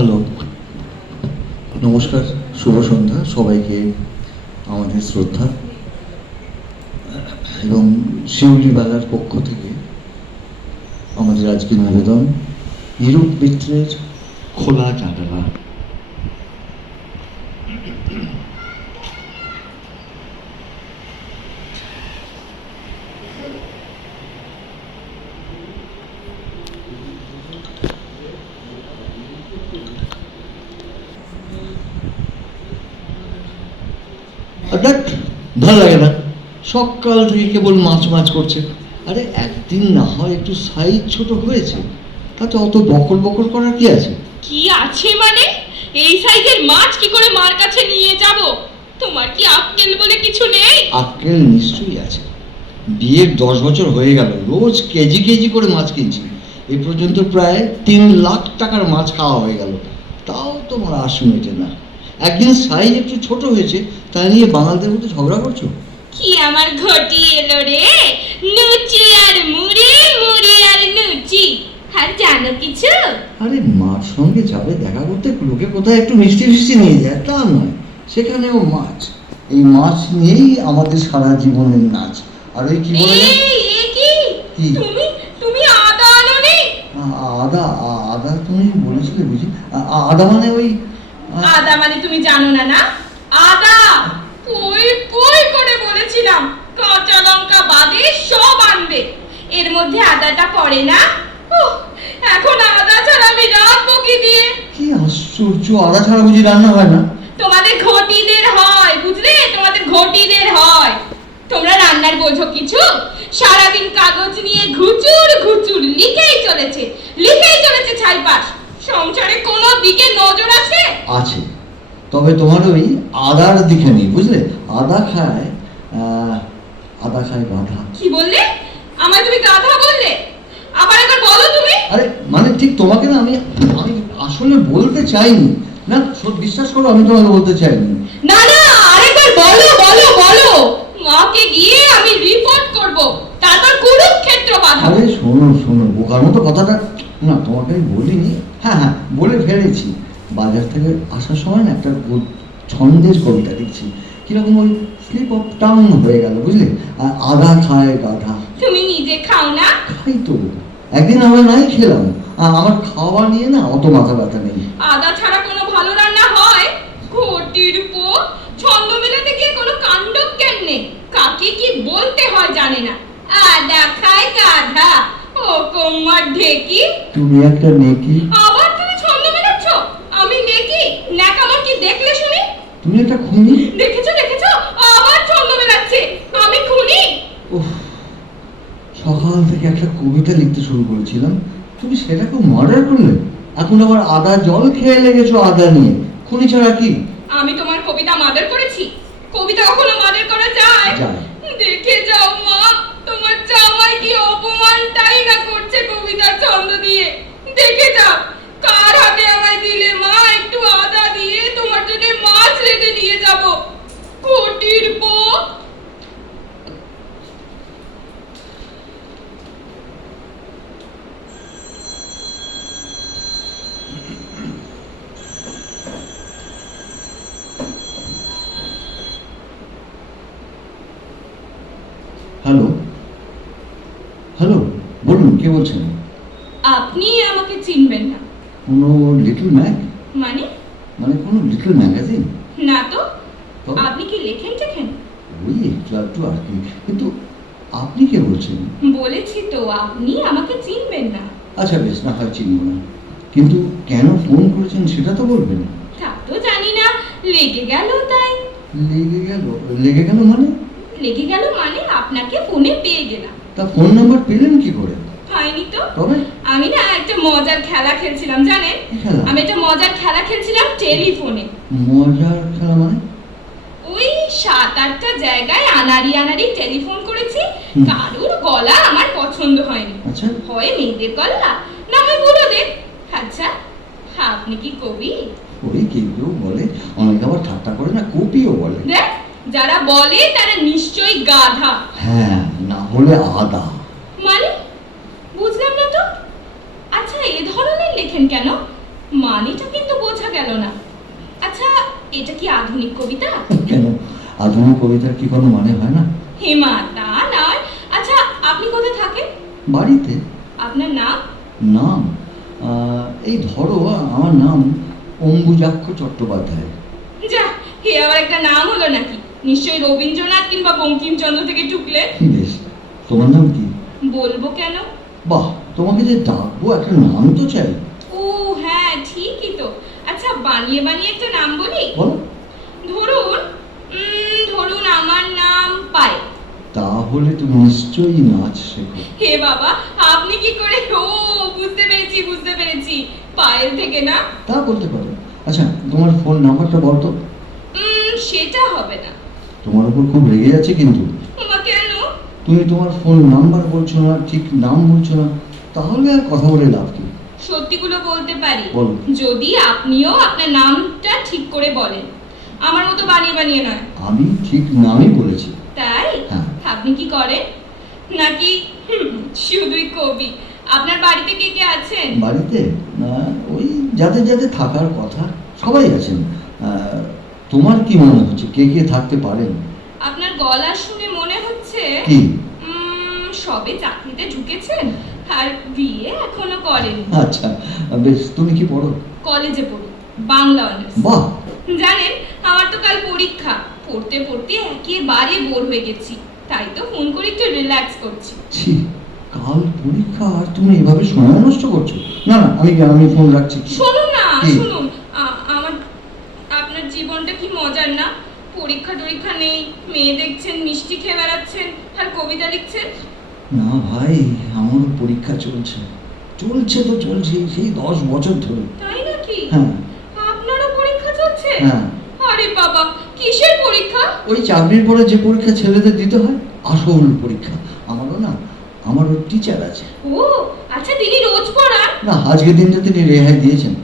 Hello, নমস্কার, শুভ সন্ধ্যা সবাইকে। আমাদের শ্রদ্ধা এবং শিউলি বালার পক্ষ থেকে আমাদের আজকের নিবেদন নিরূপ মিত্রের খোলা জানালা। দেখ, ভালো লাগে না, সকাল থেকে কেবল মাছ মাছ করছে। আরে একদিন না হয় একটু সাইজ ছোট হয়েছে, তাতে অত বকর বকর করার কি আছে? কি আছে মানে? এই সাইজের মাছ কি করে মার কাছে নিয়ে যাব? তোমার কি আক্কেল বলে কিছু নেই? আক্কেল নিশ্চয়ই আছে। বিয়ের 10 বছর হয়ে গেল, রোজ কেজি কেজি করে মাছ কিনছি। এ পর্যন্ত প্রায় 3 লাখ টাকার মাছ খাওয়া হয়ে গেল, তাও তোমার আশ মেটে না। একদিন সাইজ একটু ছোট হয়েছে, তা নিয়ে বাঙালদের মধ্যে ঝগড়া করছো? কি আমার ঘটি এলো রে? লুচি আর মুড়ি, মুড়ি আর লুচি। আর জানো কিছু? আরে মার সঙ্গে যাবে দেখা করতে, লোকে কোথায় একটু মিষ্টি ফিষ্টি নিয়ে যায় তা নয়, সেখানেও মাছ। এই মাছ নিয়েই আমাদের সারা জীবনের নাচ। আর ওই কি বলে কি? তুমি তুমি আদা আনোনি? আদা? আদা তুমি বলেছিলে বুঝি? আদা মানে ওই আদা মানে তুমি জানো না? না আদা কই কই করে বলেছিলাম কাঁচা লঙ্কা বাদে সব আনবে, এর মধ্যে আদাটা পড়ে না। এখন আদা ছাড়া আমি রাখবো কি দিয়ে? কি আশ্চর্য, আদা ছাড়া বুঝি রান্না হয় না? তোমাদের ঘটিদের হয়, বুঝলে? তোমাদের ঘটিদের হয়। তোমরা রান্নার বোঝো কিছু? সারাদিন কাগজ নিয়ে ঘুচুর ঘুচুর লিখেই চলেছে ছাইপাশ। সংসারে কোনো দিকে নজর আছে? আছে, তবে তোমার ওই আদার দিকে নেই, বুঝলে? আদা খায় গাধা। কি বললে? আমায় তুমি গাধা বললে? আবার একবার বলো তুমি। আরে মানে ঠিক তোমাকে না, আমি আসলে বলতে চাইনি। না, বিশ্বাস করো, আমি তোমাকে বলতে চাইনি। না না, আরেকবার বলো বলো বলো। মাকে গিয়ে আমি রিপোর্ট করব, তারপর কুরুক্ষেত্র বাঁধাবো। আরে শোনো, বোকার মতো কথাটা না তোমাকে আমি বলিনি। হ্যাঁ, বলে ফেলেছি। বাজার থেকে আসার সময় না একটা ছন্দের কবিতা লিখছি, কিরকম ওই স্লিপ অফ টাং হয়ে গেল, বুঝলে? আর আদা খায় গাধা। তুমি নিজে খাও না? খাই তো, একদিন আমরা নাই খেলাম। আমার খাওয়া নিয়ে না অত মাথা ব্যথা নেই। আদা ছাড়া কোনো ভালো রান্না হয়? ঘটির পো ছন্দ মেলাতে গিয়ে কোনো কাণ্ডজ্ঞান নেই, কাকে কি বলতে হয় জানে না। আদা খায় গাধা, ও কোম্মার ঢেকি। তুমি একটা নেকি। আবার তুমি ছন্দ মেলাচ্ছ? আমি নেকি? ন্যাকামো কি দেখলে শুনি? তুমি একটা খুনি। দেখেছো? আবার ছন্দ মেলাচ্ছে। আমি খুনি? উফ, সকাল থেকে একটা কবিতা লিখতে শুরু করেছিলাম, তুমি সেটাকেও মার্ডার করলে। এখন আবার আদা জল খেয়ে লেগেছো আদা নিয়ে। খুনি ছাড়া কি? আমি তোমার কবিতা মার্ডার করেছি? কবিতা কখনো মার্ডার করা যায়? দেখে যাও মা, তোমার জামাই কি অপমানটাই না করছে কবিতার ছন্দ দিয়ে। দেখে যাও কার হাতে আমায় দিলে মা একটু আদা দিয়ে তোমার জন্য মাছ রেঁধে নিয়ে যাব। কোটির পো। হ্যালো, বলুন, কে বলছেন? আপনি আমাকে চিনবেন না? কোনো লিটল ম্যাগ? মানে? কোনো লিটল ম্যাগাজিন? না তো। আপনি কি লেখেন? ওই একটু আর কি, কিন্তু আপনি কে বলছেন? বলেছি তো আপনি আমাকে চিনবেন না। আচ্ছা বেশ, না হয় চিনব না, কিন্তু কেন ফোন করেছেন সেটা তো বলবেন। তা তো জানি না, লেগে গেল তাই। লেগে গেল মানে? লেগে গেল মানে আপনাকে ফোনে পেয়ে গেলাম। তা ফোন নাম্বার পেলেন কি করে? হয়নি তো। তবে আমি না একটা মজার খেলা খেলছিলাম, জানেন? আমি একটা মজার খেলা খেলছিলাম টেলিফোনে। মজার খেলা মানে? ওই 7-8টা জায়গায় আনাড়ি টেলিফোন করেছি। কারুর গলা আমার পছন্দ হয়নি। আচ্ছা, হয় মেয়েদের গলা, না হয় বুড়োদের। আচ্ছা, আপনি কি কবি? ওই কেউ বলে, অনেকে আবার ঠাট্টা করে না কপিও বলে। দেখ, যারা বলে তারা নিশ্চয়ই গাধা। হ্যাঁ, না হলে আদা। মানে বুঝলাম না তো। আচ্ছা, এ ধরনের লেখেন কেন? মানেটা কিন্তু বোঝা গেল না। আচ্ছা, এটা কি আধুনিক কবিতা? কেন, আধুনিক কবিতার কি কোনো মানে হয় না? হেমা, তা নয়। আচ্ছা, আপনি কোথায় থাকেন? বাড়িতে। আপনার নাম? নাম? এই ধরো, আমার নাম অম্বুজাক্ষ চট্টোপাধ্যায়। যা, হে আবার একটা নাম হলো নাকি? নিশ্চয়ই রবীন্দ্রনাথ কিংবা বঙ্কিমচন্দ্র থেকে টুকলে। বেশ, তোমার নাম কি? বলবো কেন? বাহ, তোমাকে যে ডাকবো একটা নাম তো চাই। ও হ্যাঁ, ঠিকই তো। আচ্ছা, বানিয়ে বানিয়ে একটা নাম বলি। বলো। ধরুন ধরুন আমার নাম পায়েল। তাহলে তুমি নিশ্চয়ই নাচ শেখো। হে বাবা, আপনি কি করে? ও, বুঝতে পেরেছি বুঝতে পেরেছি, পায়েল থেকে না? তা বলতে পারো। আচ্ছা, তোমার ফোন নাম্বারটা বলতো। সেটা হবে না। তোমার উপর খুব রেগে যাচ্ছে কিন্তু। ওমা, কেন? তুমি তোমার ফোন নাম্বার বলছো না, ঠিক নাম বলছো না, তাহলে আর কথা বলে লাভ কি? সত্যিগুলো বলতে পারি, বলো। যদি আপনিও আপনার নামটা ঠিক করে বলেন, আমার মতো বানিয়ে বানিয়ে নয়। আমি ঠিক নামই বলেছি। তাই? হ্যাঁ। আপনি কি করেন? নাকি শুধুই কবি? আপনার বাড়িতে কে কে আছেন? বাড়িতে না, ওই যাদের যাদের থাকার কথা সবাই আছেন। তোমার কি মনে হচ্ছে কে কে থাকতে পারেন? আপনার গলা শুনে মনে হচ্ছে কি? সবে চাকরিতে ঢুকেছেন আর বিয়ে এখনো করেন। আচ্ছা, বেশ। তুমি কি পড়ো? কলেজে পড়ি, বাংলা অনার্স। বাহ। জানেন, আমার তো কাল পরীক্ষা। পড়তে পড়তে একেবারে বোর হয়ে গেছি, তাই তো ফোন করে একটু রিল্যাক্স করছি। ছি, কাল পরীক্ষা আর তুমি এভাবে সময় নষ্ট করছো? না না, আমি ফোন রাখছি। শুনুন না, কি? শুনুন। আমার আপনার জীবনটা কি মজার না? পরীক্ষা টরীক্ষা নেই, মেয়ে দেখছেন, মিষ্টি খেয়ে বেড়াচ্ছেন, আর কবিতা লিখছেন। না ভাই, আমারও পরীক্ষা চলছে। চলছে তো চলছে, সেই 10 বছর ধরে। তাই নাকি? হ্যাঁ। আপনারও পরীক্ষা চলছে? হ্যাঁ। আরে বাবা, কিসের পরীক্ষা? ওই চাকরির পরে যে পরীক্ষা ছেলেদের দিতে হয়, আসল পরীক্ষা। আমারও টিচার আছে। ও আচ্ছা, তিনি রোজ পড়ান? না, আজকের দিনটা তিনি রেহাই দিয়েছেন।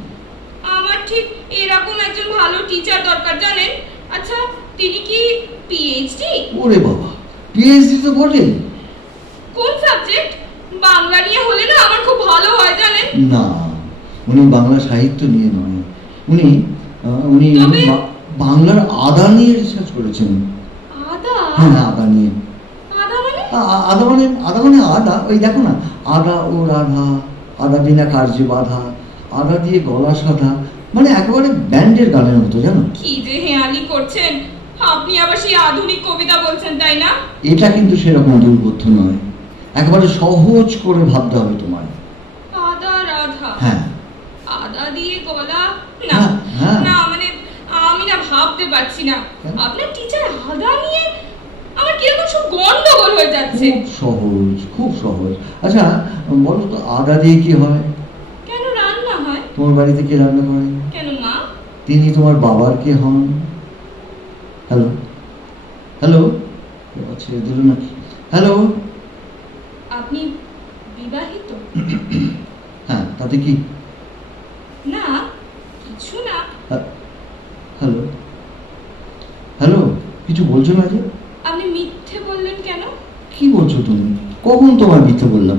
আমার ঠিক এরকম একজন ভালো টিচার দরকার, জানেন? আচ্ছা, তিনি কি পিএইচডি? ওরে বাবা, পিএইচডি তো বটে। কোন সাবজেক্ট? বাংলা নিয়ে হলে না আমার খুব ভালো হয়, জানেন? না, উনি বাংলা সাহিত্য নিয়ে নয়, উনি উনি তবে? বাংলার আদা নিয়ে রিসার্চ করেছেন। আদা? হ্যাঁ, আদা নিয়ে। আদা মানে? আদা, ওই দেখো না, আদা ও রাধা, আদা বিনা কার্যে বাধা, আদা দিয়ে গলা সাধা, মানে একেবারে ব্যান্ডের গানের মতো, জানো? কি যে হেয়ালি করছেন আপনি, আবার সেই আধুনিক কবিতা বলছেন, তাই না? এটা কিন্তু সেরকম দুর্বোধ্য নয়, একেবারে সহজ করে ভাবতে হবে তোমায়। আদা রাধা? হ্যাঁ। আদা দিয়ে গলা? না হ্যাঁ, হ্যাঁ। না, মানে আমি না ভাবতে পারছি না। কেন? আপনার টিচার আদা নিয়ে আমার কিরকম সব গন্ডগোল হয়ে যাচ্ছে। খুব সহজ, খুব সহজ। আচ্ছা, বলো তো, আদা দিয়ে কি হয়? কেন রান্না হয়? তোমার বাড়িতে কে রান্না করে? কেন মা? তিনি তোমার বাবার কে হন? হ্যালো হ্যালো, ছেড়ে দিল নাকি? হ্যালো। আপনি বিবাহিত? হ্যাঁ, তাতে কি? না, কিছু না। হ্যালো হ্যালো, কিছু বলছো না যে? আপনি মিথ্যে বললেন কেন? কি বলছো তুমি? কখন তোমার মিথ্যে বললাম?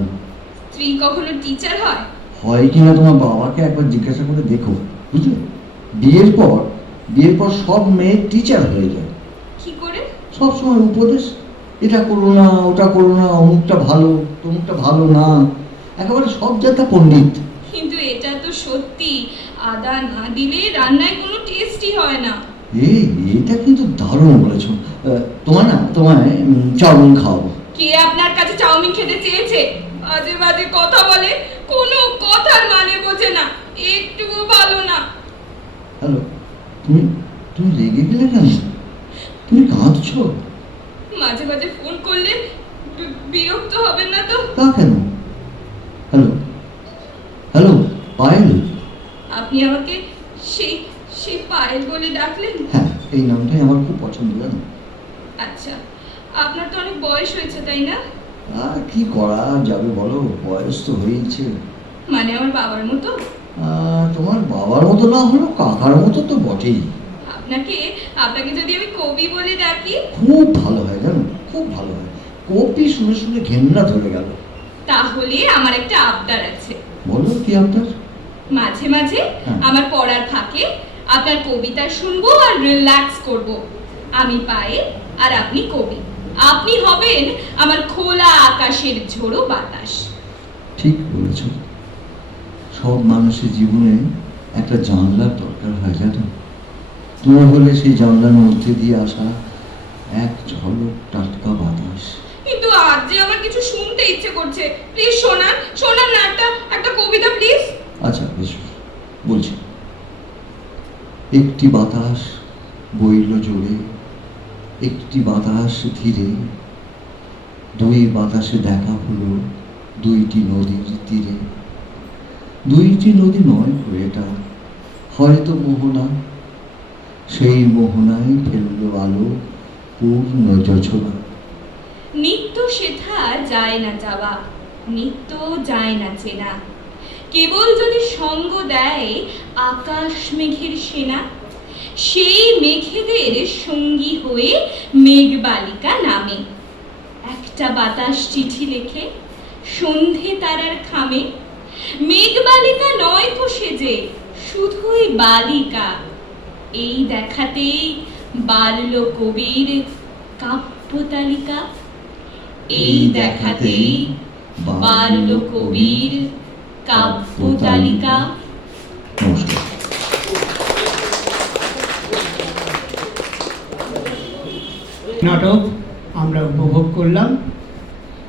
স্ত্রী কখনো টিচার হয়? হয় কিনা তোমার বাবাকে একবার জিজ্ঞাসা করে দেখো, বুঝলে? বিয়ের পর সব মেয়ে টিচার হয়ে যায়। কি করে? সব সময় উপদেশ, এটা করো না, ওটা করো না, অমুকটা ভালো, তমুকটা ভালো না, একেবারে সব জায়গা পণ্ডিত। কিন্তু এটা তো সত্যি, আদা না দিলে রান্নায় কোনো টেস্টই হয় না। এটা কিন্তু দারুণ বলেছো। তোমায় চাউমিন খাওয়াবো। কে আপনার কাছে চাউমিন খেতে চেয়েছে? বাজে বাজে কথা বলে, কোনো কথার মানে বোঝে না, একটুও ভালো না। হ্যালো, তুমি রেগে গেলে কেন? তুমি কাঁদছো? মাঝে মাঝে ফোন করলে বিরক্ত হবেন না তো? তা কেন? Hello hello, Payel. আপনি আমাকে সেই সেই পায়েল বলে ডাকলেন? হ্যাঁ, এই নামটাই আমার খুব পছন্দ, জানো? আচ্ছা, আপনার তো অনেক বয়স হয়েছে, তাই না? আর কি করা যাবে বলো, বয়স তো হয়েছে। মানে আমার বাবার মতো? তোমার বাবার মতো না হলেও কাকার মতো তো বটেই। আপনাকে যদি আমি কবি বলে ডাকি? খুব ভালো হয়, জানো, খুব ভালো হয়। কবি শুনে শুনে ঘেন্না ধরে গেল। তাহলে আমার একটা আবদার আছে। বলো, কি আবদার? মাঝে মাঝে হ্যাঁ। আমার পড়ার ফাঁকে আপনার কবিতা শুনবো আর রিল্যাক্স করব। আমি পায়ে আর আপনি কবি, আপনি হবেন আমার খোলা আকাশের ঝোড়ো বাতাস। ঠিক বলেছ। সব মানুষের জীবনে একটা জানলার দরকার হয়, জানো। তুমি হলে সেই জানলার মধ্যে দিয়ে আসা এক ঝলক টাটকা বাতাস। কিন্তু আজ যে আমার কিছু শুনতে ইচ্ছে করছে, প্লিজ শোনান, শোনান না একটা কবিতা প্লিজ। আচ্ছা বেশ, বলছি। একটি বাতাস বইল জোরে, একটি বাতাস ধীরে, দুই বাতাসে দেখা হলো দুইটি নদীর তীরে। দুইটি নদী নয় গো এটা, হয়তো মোহনা। সেই মোহনায় ফেলল আলো পূর্ণ যোছনা। নিত্য সেথা যায় না যাওয়া, নিত্য যায় না চেনা, কেবল যদি সঙ্গ দেয় আকাশ মেঘের সেনা, সেই মেঘেদের সঙ্গী হয়ে মেঘবালিকা নামে। একটা বাতাস চিঠি লেখে সন্ধে তারার খামে, মেঘবালিকা নয় কো সেজে শুধুই বালিকা। এই দেখাতেই বাড়ল কবির কাব্য তালিকা, এই দেখাতেই বাড়ল কবির কাব্য তালিকা। নমস্কার। নাটক আমরা উপভোগ করলাম।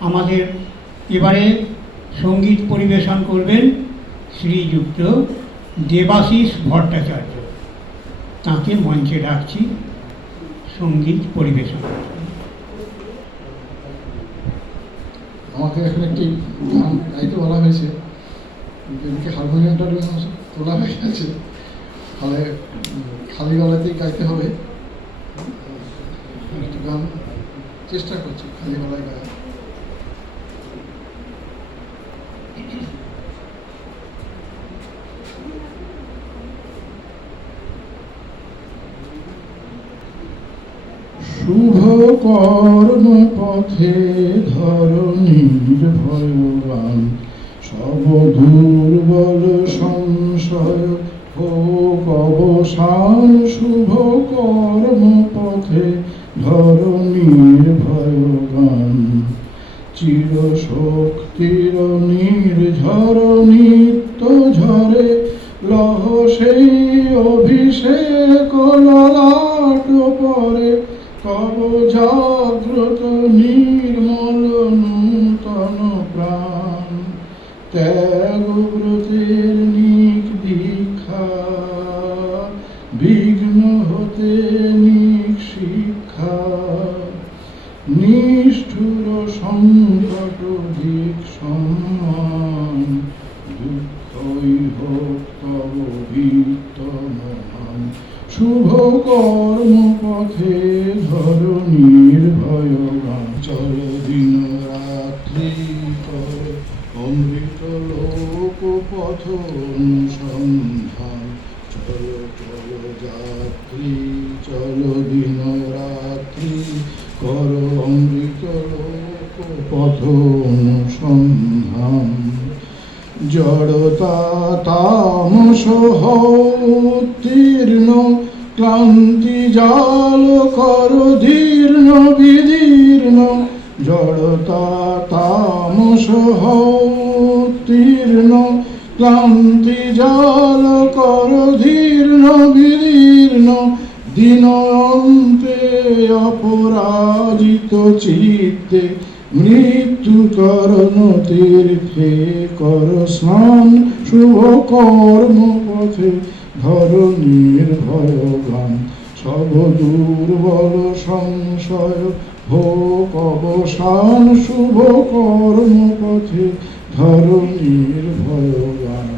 আমাদের এবারে সঙ্গীত পরিবেশন করবেন শ্রীযুক্ত দেবাশিস ভট্টাচার্য। তাকে মঞ্চে ডাকছি সঙ্গীত পরিবেশন। আমাকে এখন একটি গান গাইতে বলা হয়েছে, এদিকে হারমোনিয়ামটা তোলা হয়ে গেছে, ফলে খালি গলাতেই গাইতে হবে। একটু গান চেষ্টা করছি খালি গলায় গায়ে। শুভ কর্ম পথে ধরণীর ভয়বান, সব দুর্বল সংশয় হোক অবসান। শুভ কর্ম পথে ধরণীর ভয়গান, চির শক্তির নির্ঝর নিত্য ঝরে লহ সেই অভিষেক ললাট পরে। কব জাগ্রত নির্মল নূতন প্রাণ, ত্যাগ ব্রতের নিক দীক্ষা, বিঘ্ন হতে নিক শিক্ষা। নিষ্ঠুর সংকট দিক সম্মান, দুঃখই হোক তব ভীত মহান। শুভ কর্ম পথে ধরণীর ভয়গান, চল দিন রাত্রি কর অমৃত লোক পথ অনুসন্ধান। চল চল যাত্রী চল দিন রাত্রি কর অমৃত লোক পথ অনুসন্ধান। জড়তা তামস উত্তীর্ণ, ক্লান্তি জাল কর দীর্ণ বিদীর্ণ। জড়তা তামস উত্তীর্ণ, ক্লান্তি জাল কর দীর্ণ বিদীর্ণ। দিন অন্তে অপরাজিত চিত্তে, মৃত্যু তরণ তীর্থে কর স্নান। শুভ কর্ম পথে ধরণীর ভয়গান, সব দুর্বল সংশয় হোক অবসান। শুভ কর্ম পথে ধরণীর ভয়গান।